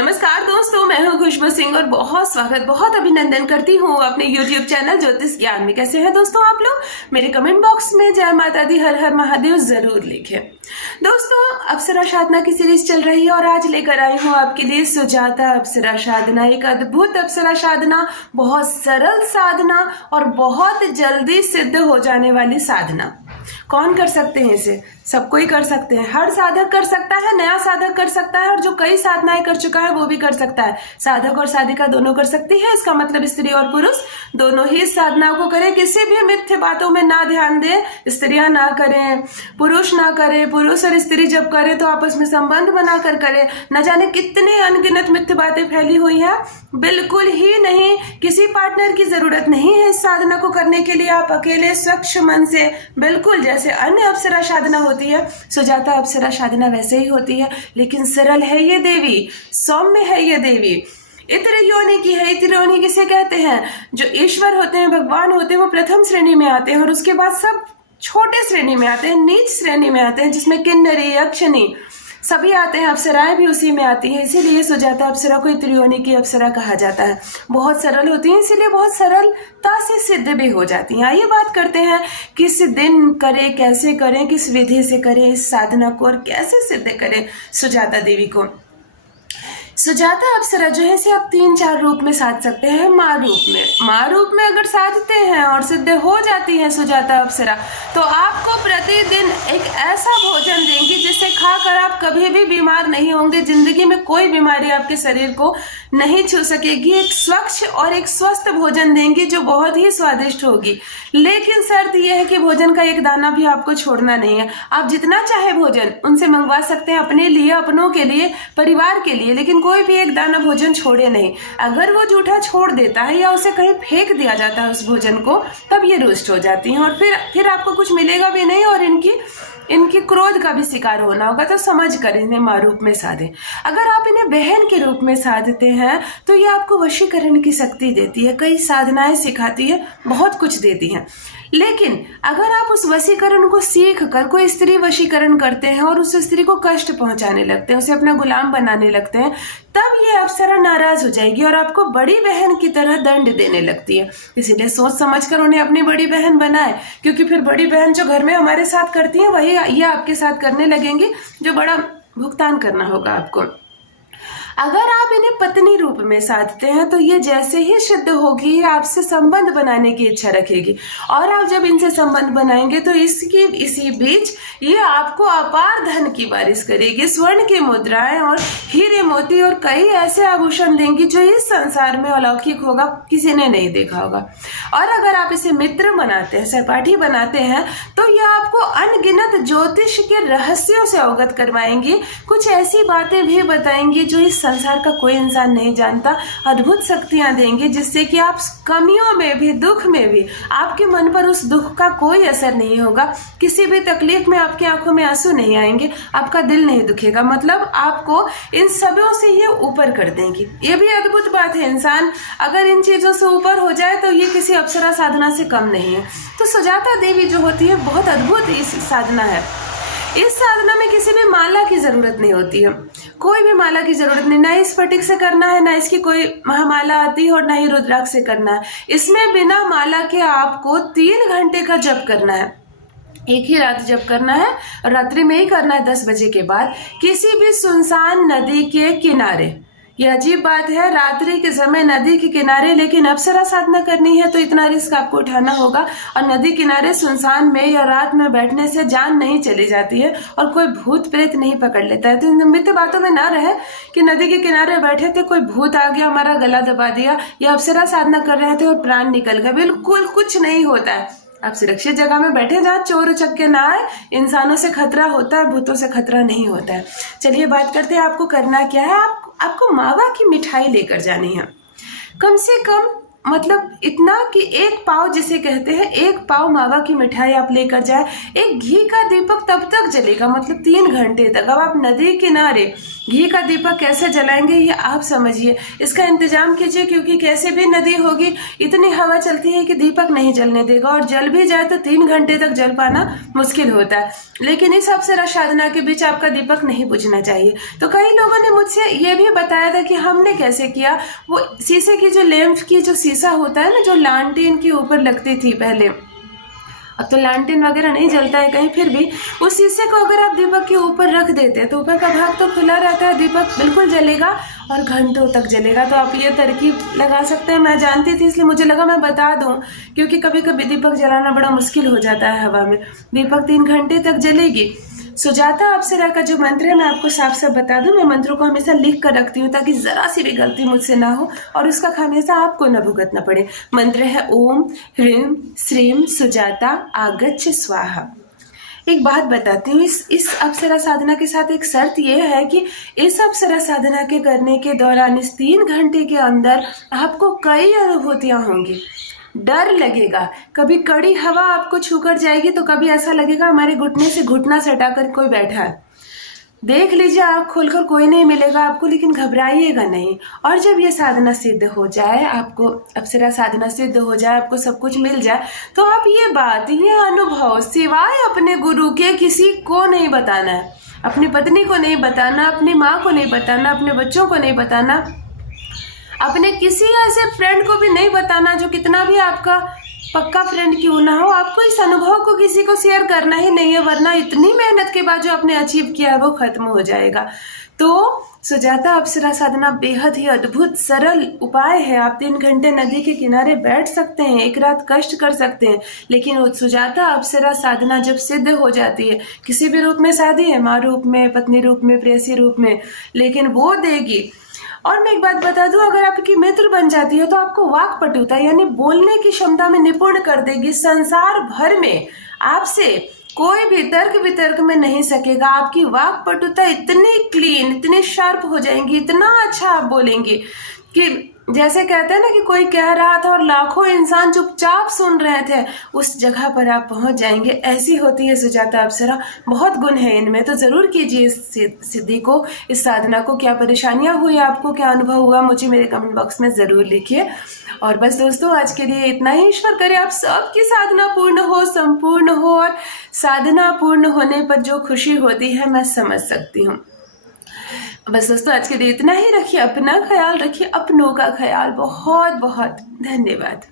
नमस्कार दोस्तों, मैं हूं खुशबू सिंह और बहुत स्वागत, बहुत अभिनंदन करती हूं अपने YouTube चैनल ज्योतिष ज्ञान में। कैसे हैं दोस्तों आप लोग? मेरे कमेंट बॉक्स में जय माता दी, हर हर महादेव जरूर लिखें। दोस्तों, अप्सरा साधना की सीरीज चल रही है और आज लेकर आई हूं आपके लिए सुजाता अप्सरा साधना। एक अद्भुत अप्सरा साधना, बहुत सरल साधना और बहुत जल्दी सिद्ध हो जाने वाली साधना। कौन कर सकते हैं इसे? सब कोई कर सकते हैं। हर साधक कर सकता है, नया साधक कर सकता है और जो कई साधनाएं कर चुका है वो भी कर सकता है। साधक और साधिका दोनों कर सकती है। इसका मतलब स्त्री और पुरुष दोनों ही साधना को करें। किसी भी मिथ्य बातों में ना ध्यान दें। स्त्रियां ना करें, पुरुष ना करें। पुरुष और स्त्री जब करें तो आपस में संबंध बनाकर करें। न जाने कितने अनगिनत मिथ्य बातें फैली हुई है। बिल्कुल ही नहीं, किसी पार्टनर की जरूरत नहीं है इस साधना को करने के लिए। आप अकेले स्वच्छ मन से, बिल्कुल जैसे अन्य अप्सरा साधना होती है, सुजाता अप्सरा साधना वैसे ही होती है, लेकिन सरल है ये देवी, सौम्य है ये देवी। इत्र योनि की है। इत्र योनि किसे कहते हैं? जो ईश्वर होते हैं, भगवान होते हैं, वो प्रथम श्रेणी में आते हैं और उसके बाद सब छोटे श्रेणी में आते हैं, नीच श्रेणी में आते हैं, जिसमें किन्नरी, यक्षिणी सभी आते हैं। अप्सराएं भी उसी में आती हैं। इसीलिए सुजाता अप्सरा को इत्र योनि की अप्सरा कहा जाता है। बहुत सरल होती हैं, इसीलिए बहुत सरलता से सिद्ध भी हो जाती हैं। आइए बात करते हैं किस दिन करें, कैसे करें, किस विधि से करें इस साधना को और कैसे सिद्ध करें सुजाता देवी को। सुजाता अप्सरा जो है इसे आप 3-4 रूप में साध सकते हैं। माँ रूप में अगर साधते हैं और सिद्ध हो जाती है सुजाता अप्सरा, तो आपको प्रतिदिन एक ऐसा भोजन देंगी जिसे खाकर आप कभी भी बीमार नहीं होंगे। जिंदगी में कोई बीमारी आपके शरीर को नहीं छू सकेगी। एक स्वच्छ और एक स्वस्थ भोजन देंगी जो बहुत ही स्वादिष्ट होगी। लेकिन शर्त यह है कि भोजन का एक दाना भी आपको छोड़ना नहीं है। आप जितना चाहे भोजन उनसे मंगवा सकते हैं, अपने लिए, अपनों के लिए, परिवार के लिए, लेकिन कोई भी एक दाना भोजन छोड़े नहीं। अगर वो जूठा छोड़ देता है या उसे कहीं फेंक दिया जाता है उस भोजन को, तब ये रुष्ट हो जाती हैं और फिर आपको कुछ मिलेगा भी नहीं और इनकी क्रोध का भी शिकार होना होगा। तो समझ कर इन्हें माँ रूप में साधें। अगर आप इन्हें बहन के रूप में साधते हैं तो ये आपको वशीकरण की शक्ति देती है, कई साधनाएं सिखाती है, बहुत कुछ देती हैं। लेकिन अगर आप उस वशीकरण को सीख कर कोई स्त्री वशीकरण करते हैं और उस स्त्री को कष्ट पहुंचाने लगते हैं, उसे अपना गुलाम बनाने लगते हैं, तब ये अप्सरा नाराज हो जाएगी और आपको बड़ी बहन की तरह दंड देने लगती है। इसीलिए सोच समझकर उन्हें अपनी बड़ी बहन बनाए, क्योंकि फिर बड़ी बहन जो घर में हमारे साथ करती है वही ये आपके साथ करने लगेंगी, जो बड़ा भुगतान करना होगा आपको। अगर आप इन्हें पत्नी रूप में साधते हैं तो ये जैसे ही सिद्ध होगी आपसे संबंध बनाने की इच्छा रखेगी और आप जब इनसे संबंध बनाएंगे तो इसी बीच ये आपको अपार धन की बारिश करेगी। स्वर्ण की मुद्राएं और हीरे मोती और कई ऐसे आभूषण देंगी जो इस संसार में अलौकिक होगा, किसी ने नहीं देखा होगा। और अगर आप इसे मित्र बनाते हैं, सहपाठी बनाते हैं, तो ये आपको अनगिनत ज्योतिष के रहस्यों से अवगत करवाएंगी। कुछ ऐसी बातें भी बताएंगी जो इस संसार का कोई इंसान नहीं जानता। अद्भुत शक्तियां देंगे जिससे कि आप कमियों में भी, दुख में भी, आपके मन पर उस दुख का कोई असर नहीं होगा। किसी भी तकलीफ में आपकी आंखों में आंसू नहीं आएंगे, आपका दिल नहीं दुखेगा। मतलब आपको इन सबों से ये ऊपर कर देंगी। ये भी अद्भुत बात है। इंसान अगर इन चीजों से ऊपर हो जाए तो ये किसी अप्सरा साधना से कम नहीं है। तो सुजाता देवी जो होती है बहुत अद्भुत इस साधना है। इस साधना में किसी भी माला की जरूरत नहीं होती है, कोई भी माला की जरूरत नहीं। ना इस स्फटिक से करना है, ना इसकी कोई महामाला आती है और ना ही रुद्राक्ष से करना है। इसमें बिना माला के आपको 3 घंटे का जप करना है। एक ही रात जप करना है और रात्रि में ही करना है 10 बजे के बाद, किसी भी सुनसान नदी के किनारे। ये अजीब बात है, रात्रि के समय नदी के किनारे, लेकिन अप्सरा साधना करनी है तो इतना रिस्क आपको उठाना होगा। और नदी किनारे सुनसान में या रात में बैठने से जान नहीं चली जाती है और कोई भूत प्रेत नहीं पकड़ लेता है। तो इन मिथ्य बातों में ना रहे कि नदी के किनारे बैठे थे, कोई भूत आ गया, हमारा गला दबा दिया, या अप्सरा साधना कर रहे थे और प्राण निकल गए। बिल्कुल कुछ नहीं होता है। आप सुरक्षित जगह में बैठे जहाँ चोर उचक्के ना आए। इंसानों से खतरा होता है, भूतों से खतरा नहीं होता है। चलिए बात करते हैं आपको करना क्या है। आपको मावा की मिठाई लेकर जानी है। कम से कम मतलब इतना कि 1 पाव जिसे कहते हैं, 1 पाव मावा की मिठाई आप लेकर जाए। एक घी का दीपक तब तक जलेगा, मतलब 3 घंटे तक। अब आप नदी किनारे घी का दीपक कैसे जलाएंगे ये आप समझिए, इसका इंतजाम कीजिए, क्योंकि कैसे भी नदी होगी इतनी हवा चलती है कि दीपक नहीं जलने देगा, और जल भी जाए तो 3 घंटे तक जल पाना मुश्किल होता है। लेकिन इस अप्सरा साधना के बीच आपका दीपक नहीं बुझना चाहिए। तो कई लोगों ने मुझसे ये भी बताया था कि हमने कैसे किया, वो शीशे की जो लैंप की जो शीशा होता है ना, जो लालटेन के ऊपर लगती थी पहले, अब तो लालटेन वगैरह नहीं जलता है कहीं, फिर भी उस शीशे को अगर आप दीपक के ऊपर रख देते हैं तो ऊपर का भाग तो खुला रहता है, दीपक बिल्कुल जलेगा और घंटों तक जलेगा। तो आप ये तरकीब लगा सकते हैं। मैं जानती थी इसलिए मुझे लगा मैं बता दूं, क्योंकि कभी कभी दीपक जलाना बड़ा मुश्किल हो जाता है हवा में। दीपक 3 घंटे तक जलेगी। सुजाता अप्सरा का जो मंत्र है मैं आपको साफ साफ बता दूं, मैं मंत्रों को हमेशा लिख कर रखती हूँ ताकि जरा सी भी गलती मुझसे ना हो और उसका खामियाजा आपको न भुगतना पड़े। मंत्र है ओम ह्रीं श्रीं सुजाता आगच्छ स्वाहा। एक बात बताती हूँ, इस अप्सरा साधना के साथ एक शर्त ये है कि इस अप्सरा साधना के करने के दौरान इस 3 घंटे के अंदर आपको कई अनुभूतियां होंगी। डर लगेगा, कभी कड़ी हवा आपको छूकर जाएगी तो कभी ऐसा लगेगा हमारे घुटने से घुटना सटाकर कोई बैठा है। देख लीजिए आँख खोलकर कोई नहीं मिलेगा आपको, लेकिन घबराइएगा नहीं। और जब ये साधना सिद्ध हो जाए, आपको अप्सरा साधना सिद्ध हो जाए, आपको सब कुछ मिल जाए, तो आप ये बात, ये अनुभव सिवाय अपने गुरु के किसी को नहीं बताना है। अपनी पत्नी को नहीं बताना, अपनी माँ को नहीं बताना, अपने बच्चों को नहीं बताना, अपने किसी ऐसे फ्रेंड को भी नहीं बताना जो कितना भी आपका पक्का फ्रेंड क्यों ना हो। आपको इस अनुभव को किसी को शेयर करना ही नहीं है, वरना इतनी मेहनत के बाद जो आपने अचीव किया है वो खत्म हो जाएगा। तो सुजाता अप्सरा साधना बेहद ही अद्भुत सरल उपाय है। आप 3 घंटे नदी के किनारे बैठ सकते हैं, एक रात कष्ट कर सकते हैं, लेकिन सुजाता अप्सरा साधना जब सिद्ध हो जाती है, किसी भी रूप में शादी है, माँ रूप में, पत्नी रूप में, प्रेयसी रूप में, लेकिन वो देगी। और मैं एक बात बता दूं, अगर आपकी मित्र बन जाती है तो आपको वाक्पटुता यानी बोलने की क्षमता में निपुण कर देगी। संसार भर में आपसे कोई भी तर्क वितर्क में नहीं सकेगा। आपकी वाक्पटुता इतनी क्लीन, इतनी शार्प हो जाएंगी, इतना अच्छा आप बोलेंगी कि जैसे कहते हैं ना कि कोई कह रहा था और लाखों इंसान चुपचाप सुन रहे थे, उस जगह पर आप पहुंच जाएंगे। ऐसी होती है सुजाता अप्सरा। बहुत गुण है इनमें, तो जरूर कीजिए इस सिद्धि को, इस साधना को। क्या परेशानियां हुई आपको, क्या अनुभव हुआ, मुझे मेरे कमेंट बॉक्स में जरूर लिखिए। और बस दोस्तों, आज के लिए इतना ही। ईश्वर करे आप सबकी साधना पूर्ण हो, संपूर्ण हो। और साधना पूर्ण होने पर जो खुशी होती है मैं समझ सकती हूँ। बस दोस्तों, आज के लिए इतना ही। रखिए अपना ख्याल, रखिए अपनों का ख्याल। बहुत बहुत धन्यवाद।